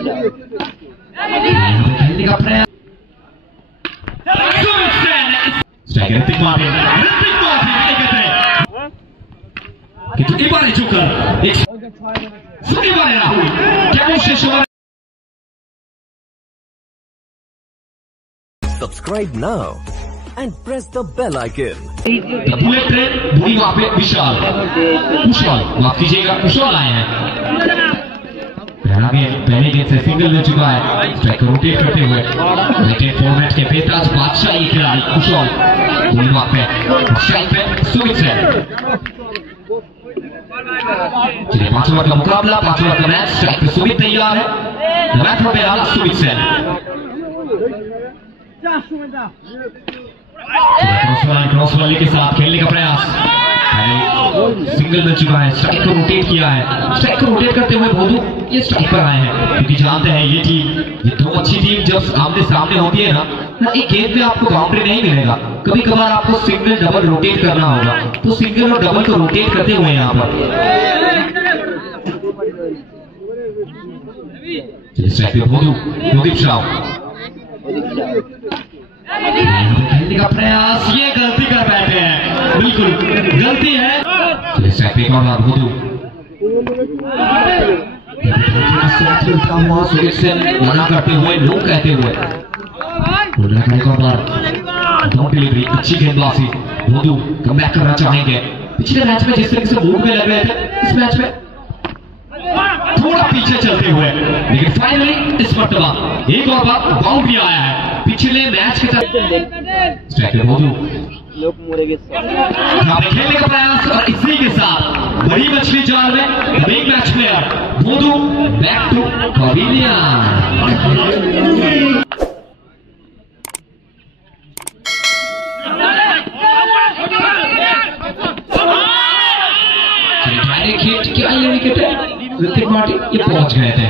खेलने का प्रयास स्ट्राइकर ऋतिक मार्टिन কিন্তু এবারে জোকার এবারে রাহুল কেমন শেষ over Subscribe now and press the bell icon. The bullet train बुरी वहां पे विशाल कुशल माफ कीजिएगा कुशल आए हैं पहले गेंद से सिंगल ले चुका है स्ट्राइकर रोटेट करते हुए लेकिन फॉर्मेट के बेताज बादशाही खिलाड़ी कुशल बुरी वहां पे स्ट्राइक पे सुमित सेन चलिए 5 ओवर का मुकाबला 5 ओवर का मैच स्ट्राइक पे सुमित तैयार है मैच में बेहाल सुमित सेन क्रॉस वाली के साथ खेलने का प्रयास सिंगल मिल चुका है स्ट्राइक को रोटेट किया है स्ट्राइक को रोटेट करते हुए भोदू ये स्ट्राइक पर आए हैं क्योंकि जानते हैं ये टीम ये दो अच्छी टीम जब आमने सामने होती है ना एक गेम में आपको बाउंड्री नहीं मिलेगा कभी कभार आपको सिंगल डबल रोटेट करना होगा तो सिंगल और डबल को रोटेट करते हुए यहाँ पर स्ट्राइक पे भोदू कुलदीप शाह खेलने का प्रयास ये गलती कर बैठे हैं बिल्कुल गलती है मना करते हुए लोग कहते हुए डिलीवरी अच्छी गेंदबाजी भोदू कमबैक करना चाहेंगे पिछले मैच में जिस तरीके से मूव में लग रहे थे इस मैच में थोड़ा पीछे चलते हुए लेकिन फाइनली इस मरतबा एक और बार बाउंड्री आया है पिछले मैच के साथ स्ट्राइकर भोदू खेलने का प्रयास और इसी के साथ बड़ी मछली जाल में बिग मैच प्लेयर भोदू बैक टू पवेलियन क्या ये विकेट है ऋतिक मार्टिन ये पहुंच गए थे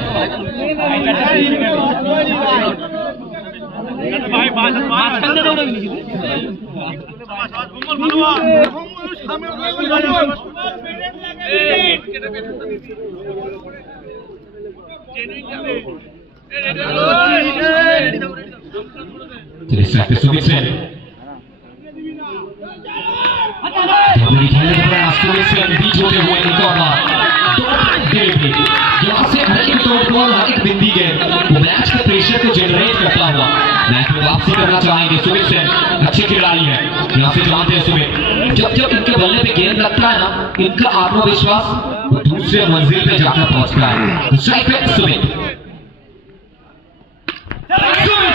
सुमित सेन खेलने का प्रयास सुमित सेन बीच होते हुए एक और बार यहाँ से हर एक डॉट बॉल हर एक बिंदी गेंद मैच के प्रेशर को जनरेट करता हुआ मैच में वापसी करना चाहेंगे सुमित सेन अच्छे खिलाड़ी है यहाँ से जानते हैं सुमित जब जब इनके बल्ले पे गेंद लगता है ना इनका आत्मविश्वास दूसरे मंजिल पे जाकर पहुंचता है स्ट्राइक पे सुमित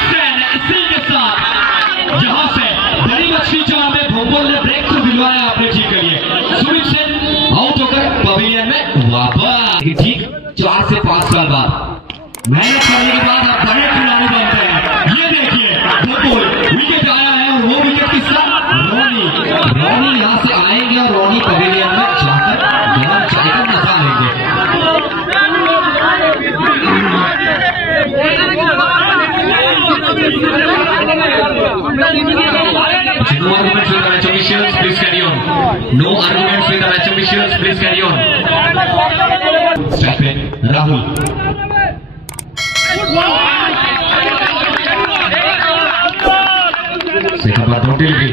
सेन इसी के साथ यहाँ से बड़ी मछली जहां में भोपाल ने ब्रेक को दिलवाया अपने ठीक करिए सुमित सेन आउट होकर पवेलियन में वापस ठीक 4 से 5 साल बाद मेहनत करने के बाद आप बड़े खिलाड़ी बनते हैं ये देखिए भोपाल विकेट आया है और वो विकेट किसका रोनी यहाँ से आएंगे और रोनी पवेलियन में जाकर गेंद चाहकर मजा लेंगे No arguments with the match officials, please carry on. No arguments with the match officials, please carry on. Strike पे राहुल सेकंड बार dot delivery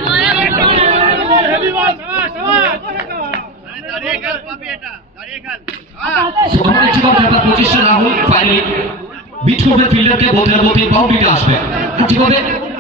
position Rahul finally बीच कोर्ट फील्डर के बोलते बाउंड्री के आस पे ठीक हो गए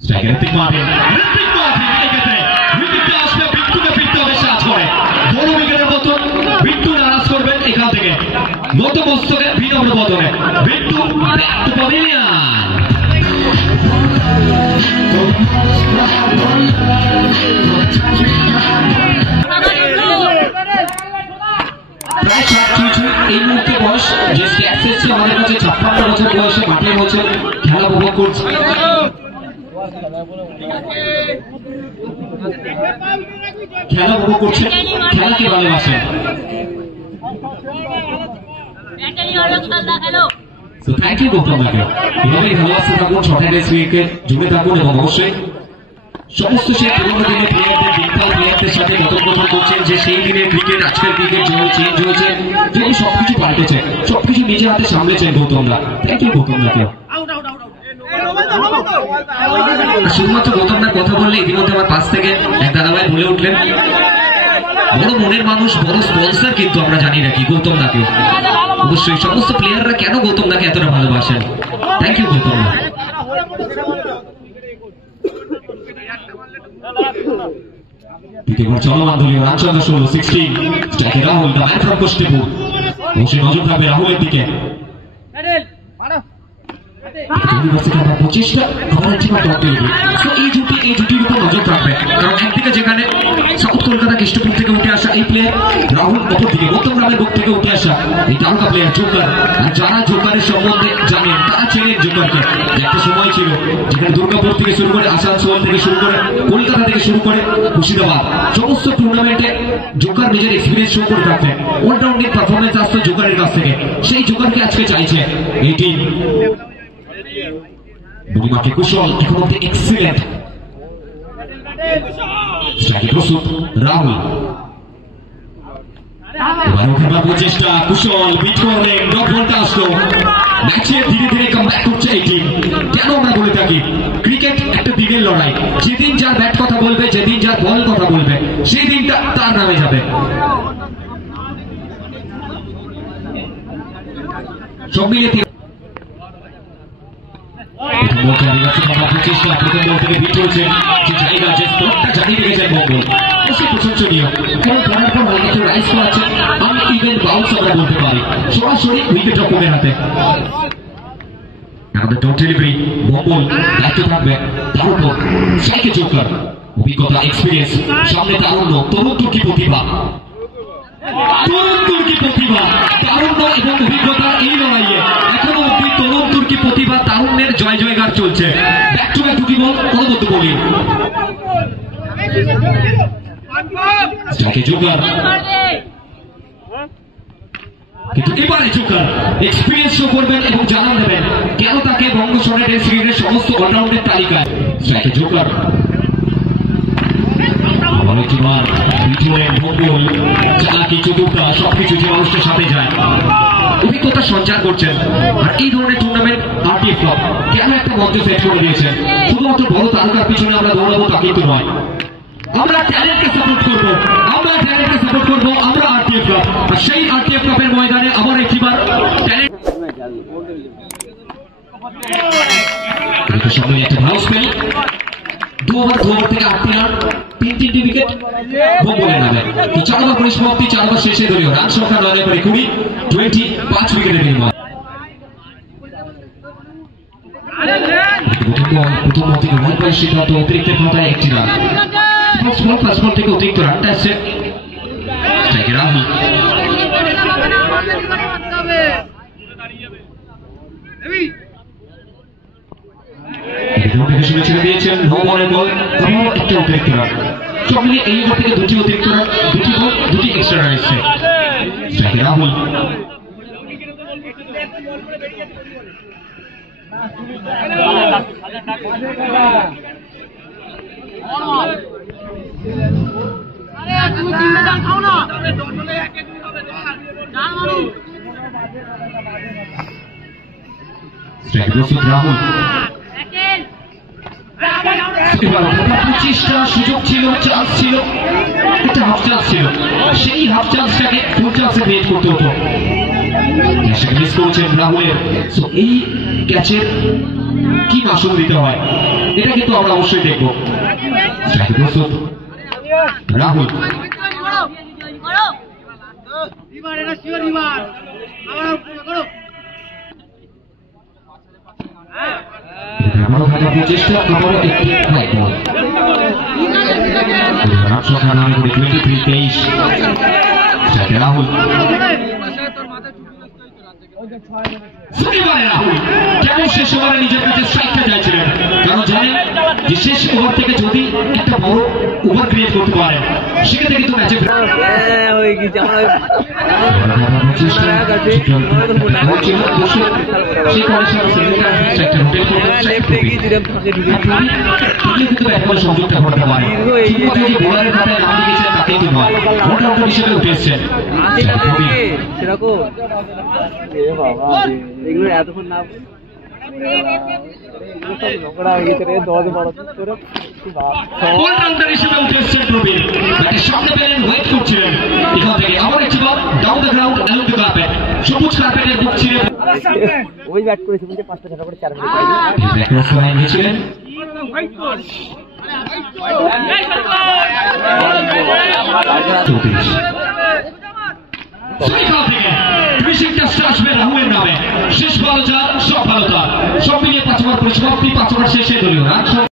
স্ট্রাইকার ঋতিক মার্টিন উইকেট আসলে বিট্টুকে ফিরতে হবে সাজ করে বড় উইকেটের মতন বিট্টু নারাজ করবেন এখান থেকে মতো মস্তকে বিনম্র বদনে বিট্টু ব্যাক টু পভেলিয়ন খেলা উপভোগ করছেন, খেলাকে ভালোবাসেন। So thank you গৌতম দাকে, এভাবেই ভালোবাসতে থাকুন, শর্ট রেসিকে জুড়ে থাকুন এবং অবশ্যই সমস্ত সেই পুরোনো দিনের প্লেয়ারদের দিনকাল প্লেয়ারদের সাথে কথোপকথন করছেন যে সেই দিনের ক্রিকেট আজকের ক্রিকেট যেভাবে চেঞ্জ হয়েছে, যেভাবে সবকিছু পাল্টেছে, সবকিছু নিজের হাতে সামলেছেন গৌতম দা। থ্যাংক ইউ গৌতম দাকে। শুধুমাত্র গৌতম দার কথা বললে ইতিমধ্যে আমার পাশ থেকে এক দাদাভাই বলে উঠলেন, বড় মনের মানুষ, বড় স্পন্সর কিন্তু আমরা জানি নাকি গৌতম দাকেও। অবশ্যই সমস্ত প্লেয়াররা কেন গৌতম দাকে এতটা ভালোবাসেন। থ্যাংক ইউ গৌতম দা। চলমান দলীয় রান সংখ্যা 16, স্ট্রাইকে রাহুল, দ্য ম্যান ফ্রম কোষ্ঠীপুর। অবশ্যই নজর থাকবে রাহুলের দিকে। এই জুটির উপর নজর থাকবে, কারণ একদিকে যেখানে সাউথ কলকাতা কৃষ্ণপুর থেকে উঠে আসা এই প্লেয়ার রাহুল, অপরদিকে গৌতম রামের বুক থেকে উঠে আসা এই তারকা প্লেয়ার জোকার। আর যারা জোকারের সম্বন্ধে জানেন তারা চেনেন জোকারকে। একটা সময় ছিল যেখানে দুর্গাপুর থেকে শুরু করে, আসানসোল থেকে শুরু করে, কলকাতা থেকে শুরু করে মুর্শিদাবাদ, সমস্ত টুর্নামেন্টে জোকার নিজের এক্সপিরিয়েন্স শো করে থাকতেন। অলরাউন্ডিং পারফরমেন্স আসতো জোকারের কাছ থেকে। সেই জোকারকে আজকে চাইছে এই টিম। বুড়িমাকে কুশল, এখন অব্দি এক্সিলেন্ট। প্রস্তুত রাহুল, এবারও খেলার প্রচেষ্টা, কুশল বিট করলেন, ডট বলটা আসলো। ম্যাচে ধীরে ধীরে কামব্যাক করছে এই টিম। কেন আমরা বলে থাকি ক্রিকেট একটা দিনের লড়াই, যেদিন যার ব্যাট কথা বলবে, যেদিন যার বল কথা বলবে, সেই দিনটা তার নামে যাবে। সব মিলিয়ে প্রচেষ্টা, প্রথম বল থেকে বিট করেছেন যে জায়গা, যে স্পটটা জানিয়ে রেখেছেন মঙ্গল, অবশ্যই প্রশংসনীয়। কারণ করার পর হয়তো রাইস করাচ্ছেন, আমি ইভেন বাউন্স আমরা বলতে পারি, সরাসরি উইকেট রকমের হাতে। আমাদের ডট ডেলিভারি মঙ্গল, দায়িত্ব থাকবে তার উপর। স্ট্রাইকে জোকার, অভিজ্ঞতা, এক্সপিরিয়েন্স, সামনে তারুণ্য, তরুণ তুর্কি প্রতিভা, তরুণ তুর্কি প্রতিভা, তারুণ্য এবং অভিজ্ঞতা। এই লড়াইয়ে এখনো অব্দি তরুণ তুর্কি প্রতিভা, তারুণ্যের জয় জয়গার চলছে। ব্যাক টু ব্যাক দুটি বল অনবদ্য বোলিং। জোকার, কিন্তু এবারে জোকার এক্সপিরিয়েন্স শো করবেন এবং জানান দেবেন কেন তাকে বঙ্গ শর্ট সিরিজের সমস্ত অলরাউন্ডের তালিকায়। স্ট্রাইকে জোকার, সবকিছু যে মানুষের সাথে যায়, অভিজ্ঞতা সঞ্চার করছেন। আর এই ধরনের টুর্নামেন্ট আরটিএফ ক্লাব কেন একটা মঞ্চ সেট করে দিয়েছেন, শুধুমাত্র বড় তারকার পিছনে আমরা দৌড়াবো তা কিন্তু নয়, আমরা ট্যালেন্টকে সাপোর্ট করবো, আমরা ট্যালেন্টকে সাপোর্ট করবো, আমরা আরটিএফ ক্লাব। আর সেই আরটিএফ ক্লাবের ময়দানে আবার একটিবার ট্যালেন্ট সামনে একটা ভালো স্পেল, 2 ওভার থেকে 8 রান, 3 উইকেট মঙ্গলের নামে। তো 4 ওভার পরিসমাপ্তি, 4 ওভার শেষে দলীয় রান সংখ্যা 9/20, 5 উইকেটের বিনিময়। প্রথম বল থেকে 1 বলের সিদ্ধান্ত, অতিরিক্ত ক্ষমতায় 1টি রান। ফার্স্ট বল থেকে অতিরিক্ত রানটা আসছে। স্ট্রাইকে রাহুল, ছেড়ে দিয়েছেন, 9 বলের বল, একটা অতিরিক্ত রান। সব মিলিয়ে এই ওভার থেকে 2টি অতিরিক্ত রান, 2টি বল, 2টি এক্সট্রা রান এসছে। স্ট্রাইকে রাহুল, প্রস্তুত রাহুল, প্রচেষ্টা, সুযোগ ছিল, চান্স ছিল, একটা হাফ চান্স ছিল, সেই হাফ চান্সটাকে ফুল চান্সে ক্রিয়েট করতে হতো, মিস করেছেন রাহুলের। এই ক্যাচের কি মাসুল দিতে হয় এটা কিন্তু আমরা অবশ্যই দেখবো। প্রস্তুত রাহুল, আবারও ভালো প্রচেষ্টা, আবারও একটি ফ্লাইট বল। রান সংখ্যা 23, 23। রাহুল, শনিবারে রাহুল কেমন শেষ ওভারে নিজের কাছে স্ট্রাইকটা চাইছিলেন, কারণ জানেন যে শেষ ওভার থেকে যদি একটা বড় ওভার ক্রিয়েট করতে পারে সেক্ষেত্রে কিন্তু ম্যাচে সংযোগটা করতে পারে বোলারের খাতায় নাম লিখেছিলেন তাতেই তো নয়, অলরাউন্ডার হিসেবে উঠে এসছেন সেরকম এগুলো এতক্ষণ না অলরাউন্ডার হিসেবে উঠে এসছেন প্রবীণ, ব্যাটের সামনে পেলেন, ওয়েট করছিলেন এখান থেকে আবার একটি ball down the ground along the carpet, সবুজ কার্পেটের বুক ছিঁড়ে ওই ব্যাট করেছে বলতে 5টা 6টা করে 4 নিয়েছিলেন। শেষ ভালো চার সব ভালো তার সব মিলিয়ে 5 ওভার পরিসমাপ্তি, 5 ওভার শেষে দলীয় রান